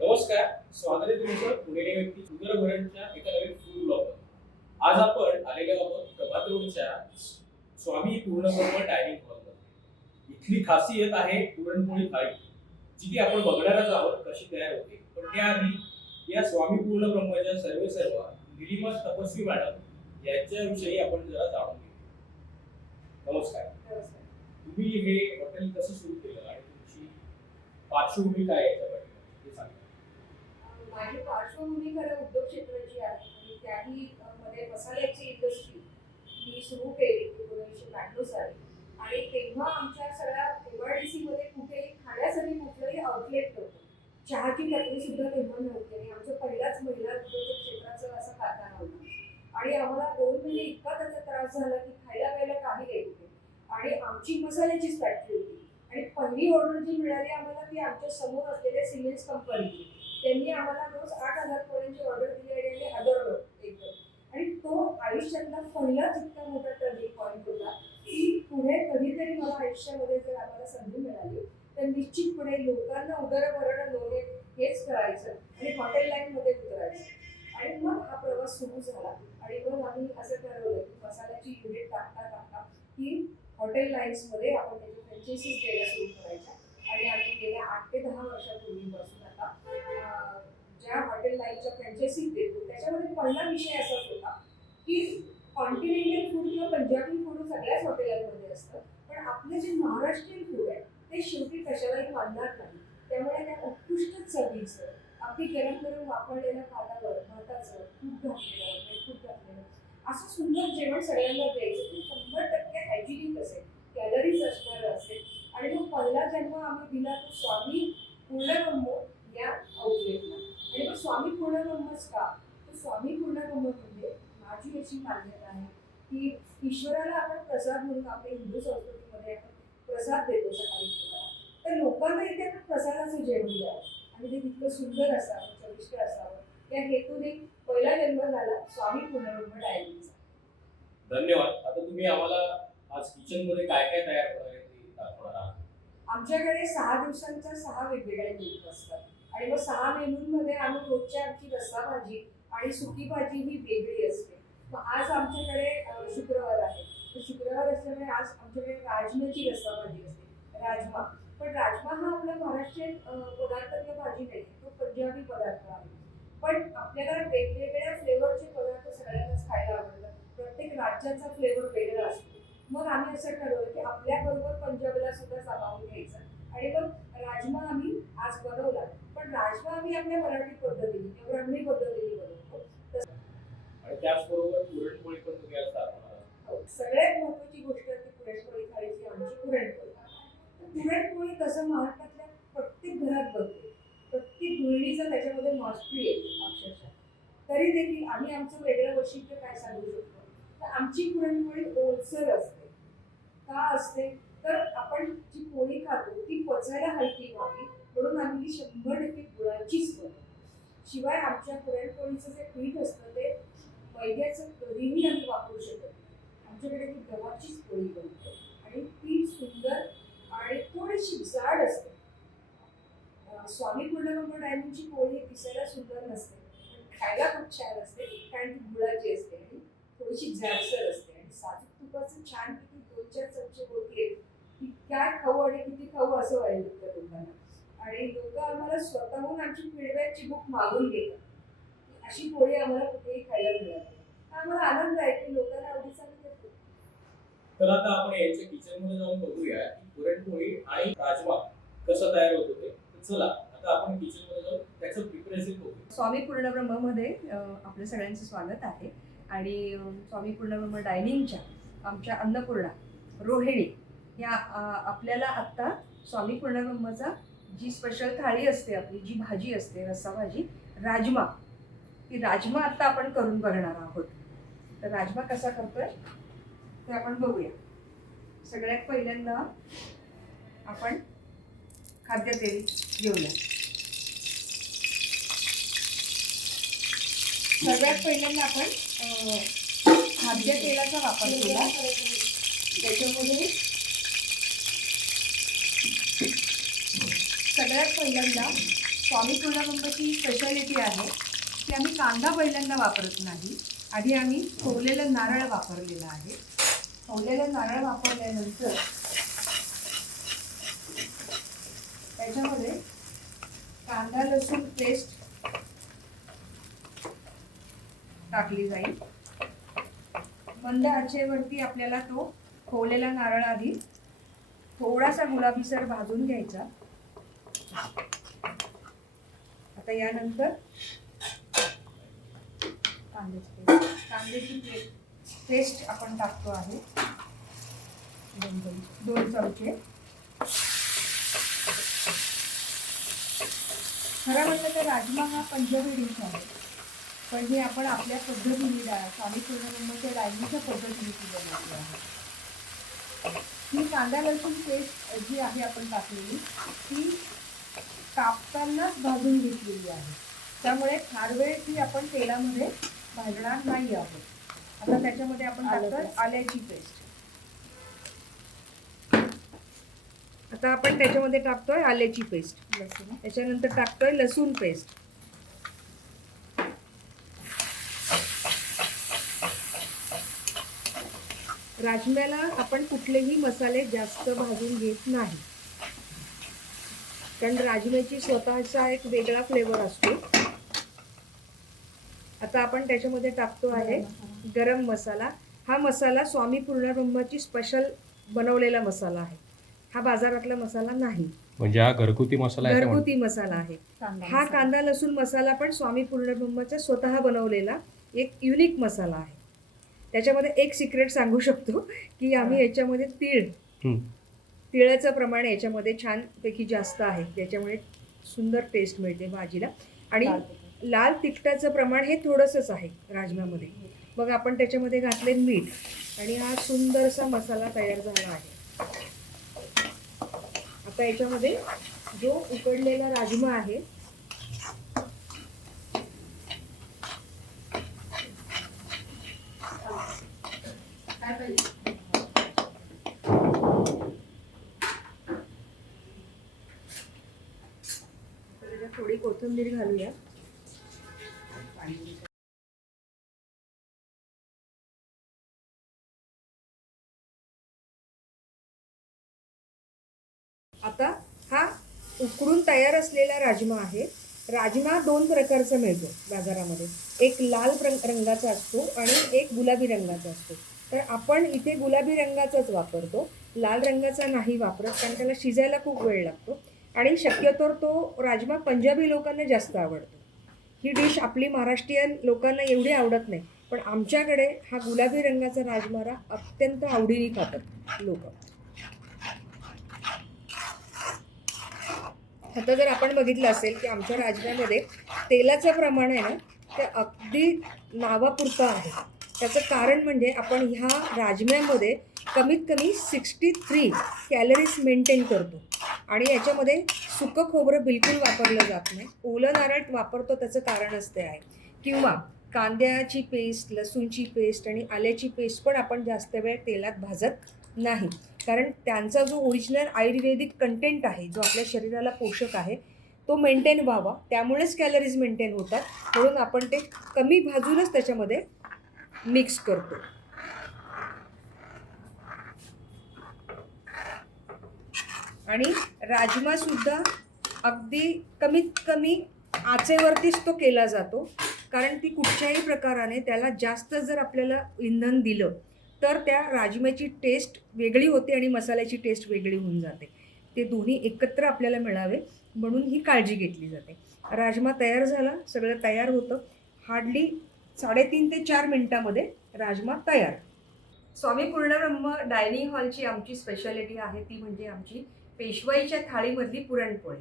नमस्कार स्वागत आहे तुमचं पुणे व्यक्ती सुंदरभरणच्या एका नवीन फूड ब्लॉग आज आपण आलेलो आहोत प्रभात रोडच्या स्वामी पूर्णब्रह्म डायनिंग हॉलमध्ये इथली खासियत आहे पुरणपोळी थाळी जी की आपण बघणारच आहोत कशी तयार होते. पण त्याआधी या स्वामी पूर्णब्रह्मच्या सर्व सर्व निलिमा तपस्वी मॅडम यांच्याविषयी आपण जरा जाणून घेऊ. नमस्कार. तुम्ही हे हॉटेल कसं सुरू केलं आणि तुमची पार्श्वभूमी काय आहे याच्या पाठीमागे ते सांगा माझी पार्श्वभूमी खरं उद्योग क्षेत्राची आहे. आणि त्याही मध्ये मसाल्याची इंडस्ट्री मी सुरू केली एकोणीसशे ब्याण्णव साली. आणि तेव्हा आमच्या सगळ्या एमआयडीसी मध्ये कुठेही खाण्यासाठी कुठलंही आउटलेट नव्हतं. चहाची टपरी सुद्धा तेव्हा नव्हती. आणि आमचं पहिलाच महिला उद्योग क्षेत्राचं असा कारखाना होता. आणि आम्हाला दोन महिने इतका त्याचा त्रास झाला की खायला प्यायला काही नाही. आणि आमची मसाल्याचीच फॅक्टरी होती. आणि पहिली ऑर्डर जी मिळाली आम्हाला ती आमच्यासमोर असलेल्या सिमेंट्स कंपनीची त्यांनी आम्हाला रोज आठ हजार पर्यंतची ऑर्डर दिली आणि आम्ही आदरलो एकदम आणि तो आयुष्यातला पहिलाच इतका मोठा टर्निंग पॉईंट होता की पुढे कधीतरी मला आयुष्यामध्ये जर आम्हाला संधी मिळाली तर निश्चितपणे लोकांना उदरभरण लोणे हेच करायचं आणि हॉटेल लाईनमध्ये उतरायचं. आणि मग हा प्रवास सुरू झाला आणि मग आम्ही असं ठरवलं की मसाल्याची युनिट टाकता टाकता की हॉटेल लाईन्समध्ये आपण त्याची फ्रँचायसीज द्यायला सुरू करायच्या. आणि आम्ही गेल्या आठ ते दहा वर्षापूर्वीपासून होता ज्या हॉटेल लाईनच्या फ्रँचायसीज देतो त्याच्यामध्ये पहिला विषय असाच होता की कॉन्टिनेंटल फूड किंवा पंजाबी फूड सगळ्याच हॉटेलांमध्ये असतं. पण आपलं जे महाराष्ट्रीयन फूड आहे ते शेवटी कशालाही मानणार नाही. त्यामुळे त्या उत्कृष्ट चवीचं अगदी गरम गरम वापरलेल्या भातावर भाताचं तूप घातलेलं तूप घातलेलं असं सुंदर जेवण सगळ्यांना द्यायचं ते शंभर टक्के हायजिनिक असेल कॅलरीज असणारं असेल आणि मग पहिला जन्म आम्ही दिला तो स्वामी पूर्णब्रह्म या आउटलेटला आणि मग स्वामी पूर्णब्रह्मच का तर स्वामी पूर्णब्रह्म म्हणजे माझी अशी मान्यता आहे की ईश्वराला आपण प्रसाद म्हणून आपल्या हिंदू संस्कृतीमध्ये आपण प्रसाद देतो सकाळी जेवायला. तर लोकांना इथे आपण प्रसादाचं जेवण द्यावं आणि ते तितकं सुंदर असावं चविष्ट असावं या हेतूने पहिला जन्म झाला स्वामी पूर्णब्रह्म डायरीचा धन्यवाद. आता तुम्ही आम्हाला आज किचनमध्ये काय काय तयार होणार आहे ते दाखवणार आहात. आमच्याकडे सहा दिवसांच्या सहा वेगवेगळ्या मेनू असतात. आणि मग सहा मेनूंमध्ये आम्ही रोजच्या आमची रस्सा भाजी आणि सुकी भाजी ही वेगळी असते. मग आज आमच्याकडे शुक्रवार आहे. तर शुक्रवार असल्यामुळे आज आमच्याकडे राजमाची रस्सा भाजी असते. राजमा. पण राजमा हा आपला महाराष्ट्रीयन अ, पदार्थ भाजी नाही. तो पंजाबी पदार्थ आहे. पण आपल्याला वेगवेगळ्या फ्लेवरचे पदार्थ सगळ्यांनाच खायला आवडतात. राज्याचा फ्लेवर वेगळा असतो. मग आम्ही असं ठरवलं की आपल्याबरोबर पंजाबला सुद्धा सामावून घ्यायचं. आणि मग राजमा आम्ही आज बनवला. पण राजमा आम्ही आपल्या मराठी पद्धतीने ब्राह्मणी पद्धतीने बनवतो. आणि त्याचबरोबर पुरणपोळी पण तुम्ही हो, सगळ्यात महत्वाची गोष्ट ती पुरणपोळी खायची आमची पुरणपोळी. पुरणपोळी कसं महाराष्ट्रातल्या प्रत्येक घरात बनते. प्रत्येक त्याच्यामध्ये मास्टरी येते अक्षरशः. तरी देखील आम्ही आमचं वेगळं वैशिष्ट्य काय आमची पुरणपोळी ओलसर असते. का असते? तर आपण जी पोळी खातो ती पचायला हलकी व्हावी म्हणून आम्ही ती शंभर टक्के गुळाचीच करतो शिवाय आमच्या पुरणपोळीचं जे पीठ असतं ते मैद्याचं कधीही आम्ही वापरू शकत आमच्याकडे ती गव्हाचीच पोळी बनते. आणि ती सुंदर आणि थोडीशी जाड असते. स्वामी पूर्णब्रह्म डायमंडची पोळी दिसायला सुंदर नसते पण खायला खूप छान असते कारण ती थोडीशी जाडसर असते. आणि साजूक तुपाचं छान किती दोन चार चमचे बोलले की काय खाऊ आणि किती खाऊ असं व्हायला लागतं लोकांना आणि लोक आम्हाला स्वतःहून आमची फीडबॅकची बुक मागून घेतात. अशी पोळी आम्हाला कुठेही खायला नाही. आम्हाला आनंद आहे की लोकांना आवडीचा तर आता आपण यांच्या किचनमध्ये जाऊन बघूया की पुरणपोळी आणि राजमा कसं तयार होत होते. चला आता आपण किचनमध्ये जाऊन त्याचं प्रिपरेशन बघूया. स्वामी पूर्णब्रह्ममध्ये अ, आपलं सगळ्यांचं स्वागत आहे. आणि स्वामी पूर्णब्रह्म डायनिंगच्या आमच्या अन्नपूर्णा रोहिणी या आपल्याला आत्ता स्वामी पूर्णब्रह्मचा जी स्पेशल थाळी असते आपली जी भाजी असते रस्सा भाजी राजमा ती राजमा आत्ता आपण करून बघणार आहोत. तर राजमा कसा करतोय ते आपण बघूया. सगळ्यात पहिल्यांदा आपण खाद्यतेल घेऊया. सगळ्यात पहिल्यांदा आपण खाद्य खाद्यतेलाचा वापर केला. त्याच्यामध्ये सगळ्यात पहिल्यांदा स्वामी पूर्णकुंभची स्पेशालिटी आहे. की आम्ही कांदा पहिल्यांदा वापरत नाही. आधी आम्ही खोवलेलं नारळ वापरलेलं आहे. खोवलेलं नारळ वापरल्यानंतर त्याच्यामध्ये कांदा लसूण पेस्ट टाकली जाईल. मंद आचेवरती आपल्याला तो खोवलेला नारळ आधी थोडासा गुलाबीसर भाजून घ्यायचा. आता यानंतर कांद्याची पेस्ट. कांद्याची पे- पेस्ट आपण टाकतो आहे. दोन चमचे. दोन चमचे. खरं म्हणलं तर राजमा हा पंजाबी डिश आहे. पण हे आपण आपल्या पद्धतीने डा स्वामी पूर्णब्रह्मच्या डायनीच्या पद्धतीने बनवली आहे. ही कांदा लसूण पेस्ट जी आहे आपण टाकलेली ती कापतानाच भाजून घेतलेली आहे. त्यामुळे फार वेळ ती आपण तेलामध्ये भाजणार नाही आहोत. आता त्याच्यामध्ये आपण paste. आल्याची पेस्ट. आता आपण त्याच्यामध्ये टाकतोय आल्याची पेस्ट. लसूण. त्याच्यानंतर टाकतोय लसूण पेस्ट. राजम्याला आपण कुठलेही मसाले जास्त भाजून घेत नाही. कारण राजम्याची स्वतःचा एक वेगळा फ्लेवर असतो. आता आपण त्याच्यामध्ये टाकतो आहे गरम मसाला. हा मसाला स्वामी पूर्णब्रह्माची स्पेशल बनवलेला मसाला आहे. हा बाजारातला मसाला नाही. म्हणजे हा घरगुती मसाला आहे. घरगुती मसाला आहे. हा. कांदा लसूण मसाला पण स्वामी पूर्णब्रह्माचा स्वतः बनवलेला एक युनिक मसाला आहे. त्याच्यामध्ये एक सिक्रेट सांगू शकतो की आम्ही याच्यामध्ये तीळ. तिळाचं प्रमाण याच्यामध्ये छानपैकी जास्त आहे त्याच्यामुळे सुंदर टेस्ट मिळते भाजीला आणि लाल तिखट. लाल तिखटाचं प्रमाण हे थोडंसंच आहे राजम्यामध्ये मग आपण त्याच्यामध्ये घातले मीठ आणि हा सुंदरसा मसाला तयार झाला आहे आता याच्यामध्ये जो उकडलेला राजमा आहे काय पाहिजे तर त्याच्यात थोडी कोथिंबीर घालूया. आता हा उकडून तयार असलेला राजमा आहे. राजमा दोन प्रकारचा मिळतो बाजारामध्ये. एक लाल रंगाचा असतो आणि एक गुलाबी रंगाचा असतो. तर आपण इथे गुलाबी रंगाचाच वापरतो. लाल रंगाचा नाही वापरत कारण त्याला शिजायला खूप वेळ लागतो. आणि शक्यतोवर तो राजमा पंजाबी लोकांना जास्त आवडतो. ही डिश आपली महाराष्ट्रीयन लोकांना एवढी आवडत नाही पण आमच्याकडे हा गुलाबी रंगाचा राजमारा अत्यंत आवडीने खातात लोक. आता जर आपण बघितलं असेल की आमच्या राजम्यामध्ये तेलाचं प्रमाण आहे ना ते अगदी नावापुरतं आहे. त्याचं कारण म्हणजे आपण ह्या राजम्यामध्ये कमीत कमी सिक्स्टी थ्री कॅलरीज मेंटेन करतो. आणि याच्यामध्ये सुकं खोबरं बिलकुल वापरलं जात नाही. ओलं नारळ वापरतो त्याचं कारणच ते आहे. किंवा कांद्याची पेस्ट लसूणची पेस्ट आणि आल्याची पेस्ट पण आपण जास्त वेळ तेलात भाजत नाही. कारण त्यांचा जो ओरिजिनल आयुर्वेदिक कंटेंट आहे जो आपल्या शरीराला पोषक आहे तो मेंटेन व्हावा. त्यामुळेच कॅलरीज मेंटेन होतात. म्हणून आपण ते कमी भाजूनच त्याच्यामध्ये मिक्स करतो. आणि राजमासुद्धा अगदी कमीत कमी आचेवरतीच तो केला जातो. कारण ती कुठच्याही प्रकाराने त्याला जास्त जर आपल्याला इंधन दिलं तर त्या राजम्याची टेस्ट वेगळी होते आणि मसाल्याची टेस्ट वेगळी होऊन जाते. ते दोन्ही एकत्र आपल्याला मिळावे म्हणून ही काळजी घेतली जाते. राजमा तयार झाला सगळं तयार होतं. हार्डली साडेतीन ते चार मिनटामध्ये राजमा तयार. स्वामी पूर्णब्रह्म डायनिंग हॉलची आमची स्पेशालिटी आहे ती म्हणजे आमची पेशवाईच्या थाळीमधली पुरणपोळी.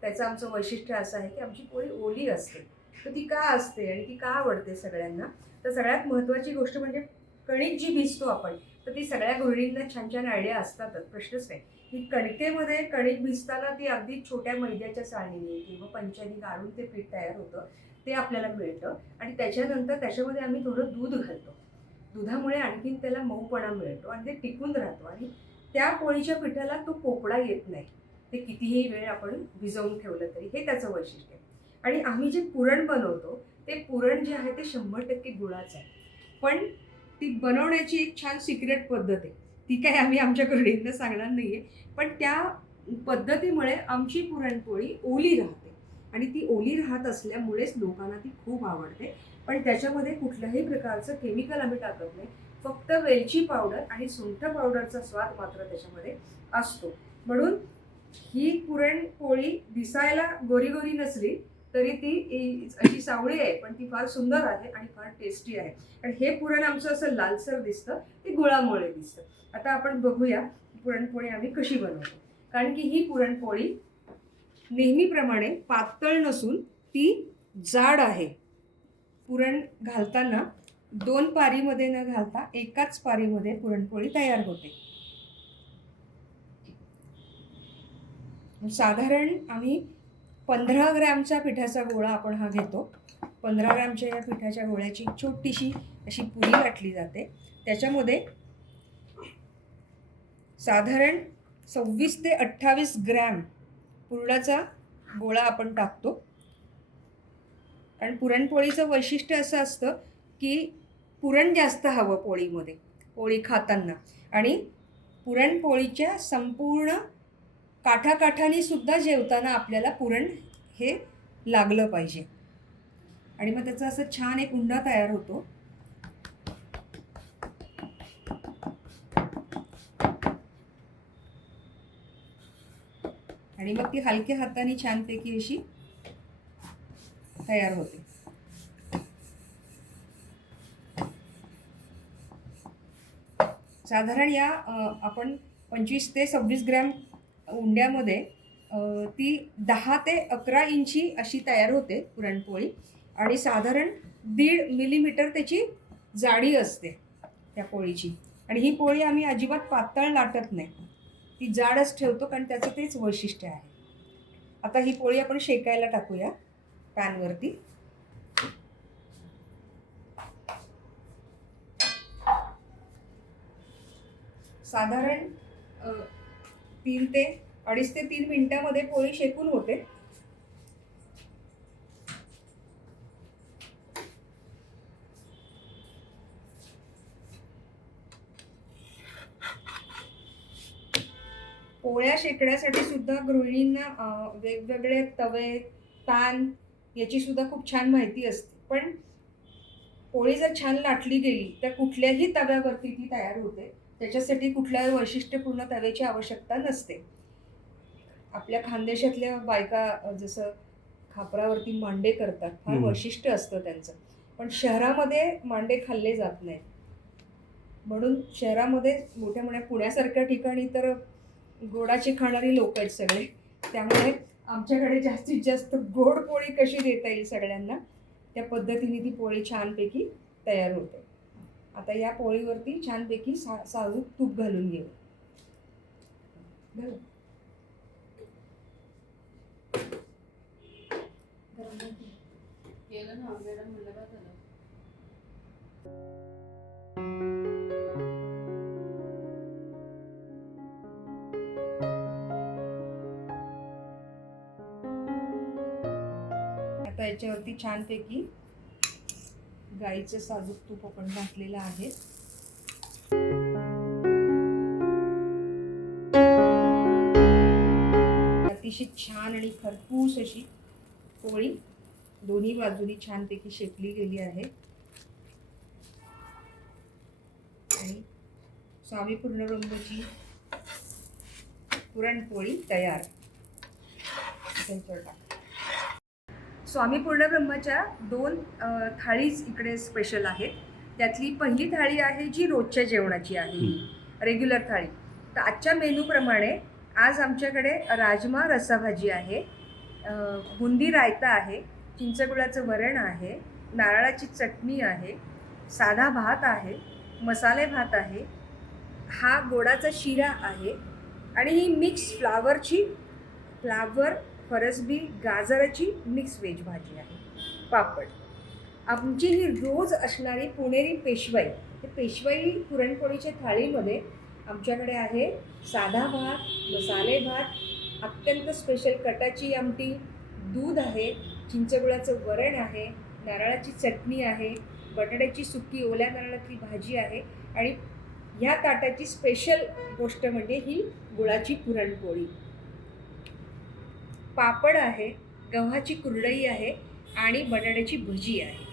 त्याचं आमचं वैशिष्ट्य असं आहे की आमची पोळी ओली असते. तर ती का असते आणि ती का आवडते सगळ्यांना? तर सगळ्यात महत्त्वाची गोष्ट म्हणजे कणिक जी भिजतो आपण तर ती सगळ्या गृहिणींना छान छान आयडिया असतातच. प्रश्नच नाही. की कणकेमध्ये कणिक भिजताना ती अगदी छोट्या मैद्याच्या चाळणीने किंवा पंचाने गाळून ते पीठ तयार होतं ते आपल्याला मिळतं. आणि त्याच्यानंतर त्याच्यामध्ये आम्ही थोडं दूध घालतो. दुधामुळे आणखीन त्याला मऊपणा मिळतो आणि ते टिकून राहतो. आणि त्या पोळीच्या पिठाला तो पोपडा येत नाही. ते कितीही वेळ आपण भिजवून ठेवलं तरी हे त्याचं वैशिष्ट्य आहे. आणि आम्ही जे पुरण बनवतो ते पुरण जे आहे ते शंभर टक्के गुळाचं आहे. पण ती बनवण्याची एक छान सिक्रेट पद्धत आहे. ती काय आम्ही आमच्या गृहिणींना सांगणार नाही आहे पण त्या पद्धतीमुळे आमची पुरणपोळी ओली राहते. आणि ती ओली राहत असल्यामुळेच लोकांना ती खूप आवडते. पण त्याच्यामध्ये कुठल्याही प्रकारचं केमिकल आम्ही टाकत नाही. फक्त वेलची पावडर आणि सुंठ पावडरचा स्वाद मात्र त्याच्यामध्ये असतो. म्हणून ही पुरणपोळी दिसायला गोरी गोरी नसली तरी ती अशी सावळी आहे पण ती फार सुंदर आहे आणि फार टेस्टी आहे. आणि हे पुरण आमचं असं लालसर दिसतं ते गुळामुळे दिसतं. आता आपण बघूया पुरणपोळी आम्ही कशी बनवतो. कारण की ही पुरणपोळी नेहमीप्रमाणे पातळ नसून ती जाड आहे. पुरण घालताना दोन पारीमध्ये न घालता एकाच पारीमध्ये पुरणपोळी तयार होते. साधारण आम्ही पंधरा ग्रॅमच्या पिठाचा गोळा आपण हा घेतो. पंधरा ग्रॅमच्या या पिठाच्या गोळ्याची छोटीशी अशी पुरी वाटली जाते. त्याच्यामध्ये साधारण सव्वीस ते अठ्ठावीस ग्रॅम पुरणाचा गोळा आपण टाकतो. कारण पुरणपोळीचं वैशिष्ट्य असं असतं की पुरण जास्त हवं पोळीमध्ये पोळी खाताना. आणि पुरणपोळीच्या संपूर्ण काठाकाठाने सुद्धा जेवताना आपल्याला पुरण हे लागलं पाहिजे. आणि मग त्याचा असं छान एक उंडा तयार होतो. आणि मग ती हलक्या हाताने छानपैकी अशी तयार होते. साधारण या आपण पंचवीस ते सव्वीस ग्रॅम उंड्यामध्ये ती दहा ते अकरा इंची अशी तयार होते पुरणपोळी. आणि साधारण दीड मिलीमीटर त्याची जाडी असते त्या पोळीची. आणि ही पोळी आम्ही अजिबात पातळ लाटत नाही. ती जाडच ठेवतो कारण त्याचं तेच वैशिष्ट्य आहे. आता ही पोळी आपण शेकायला टाकूया पॅनवरती. साधारण तीन ते अडीच ते तीन मिनिटामध्ये पोळी शेकून होते. पोळ्या शेकण्यासाठी सुद्धा गृहिणींना वेगवेगळे तवे तान याची सुद्धा खूप छान माहिती असते. पण पोळी जर छान लाटली गेली तर कुठल्याही तव्यावरती ती तयार होते. त्याच्यासाठी कुठल्या वैशिष्ट्यपूर्ण तव्याची आवश्यकता नसते. आपल्या खानदेशातल्या बायका जसं खापरावरती मांडे करतात फार. वैशिष्ट्य असतं त्यांचं. पण शहरामध्ये मांडे खाल्ले जात नाहीत. म्हणून शहरामध्ये मोठ्या मोठ्या पुण्यासारख्या ठिकाणी तर गोडाची खाणारी लोक आहेत सगळे. त्यामुळे आमच्याकडे जास्तीत जास्त गोड पोळी कशी देता येईल सगळ्यांना त्या पद्धतीने ती पोळी छानपैकी तयार होते. आता या पोळीवरती छानपैकी सा साजूक तूप घालून घेऊ घालू. केलं ना मॅडम म्हणलं का झालं आता याच्यावरती छानपैकी गाईचं साजूक तूप आपण घातलेलं आहे. अतिशय छान आणि खरपूस अशी पोळी दोन्ही बाजूनी छानपैकी शेकली गेली आहे. आणि स्वामी पूर्णरंगची पुरणपोळी तयार. त्याच्यावर स्वामी पूर्णब्रह्माच्या दोन थाळीच इकडे स्पेशल आहेत. त्यातली पहिली थाळी आहे जी रोजच्या जेवणाची आहे रेग्युलर थाळी. तर आजच्या मेनूप्रमाणे आज आमच्याकडे राजमा रसाभाजी आहे बुंदी रायता आहे चिंचगुळाचं वरण आहे नारळाची चटणी आहे साधा भात आहे मसाले भात आहे हा गोडाचा शिरा आहे आणि ही मिक्स फ्लावरची फ्लावर फरसबी गाजराची मिक्स व्हेज भाजी आहे. पापड. आमची ही रोज असणारी पुणेरी पेशवाई. ते पेशवाई पुरणपोळीच्या थाळीमध्ये आमच्याकडे आहे साधा भात मसाले भात अत्यंत स्पेशल कटाची आमटी दूध आहे चिंचगुळाचं वरण आहे नारळाची चटणी आहे बटाट्याची सुकी ओल्या नारळातली भाजी आहे आणि ह्या ताटाची स्पेशल गोष्ट म्हणजे ही गुळाची पुरणपोळी. पापड आहे गव्हाची कुरडई आहे आणि बटाट्याची भजी आहे.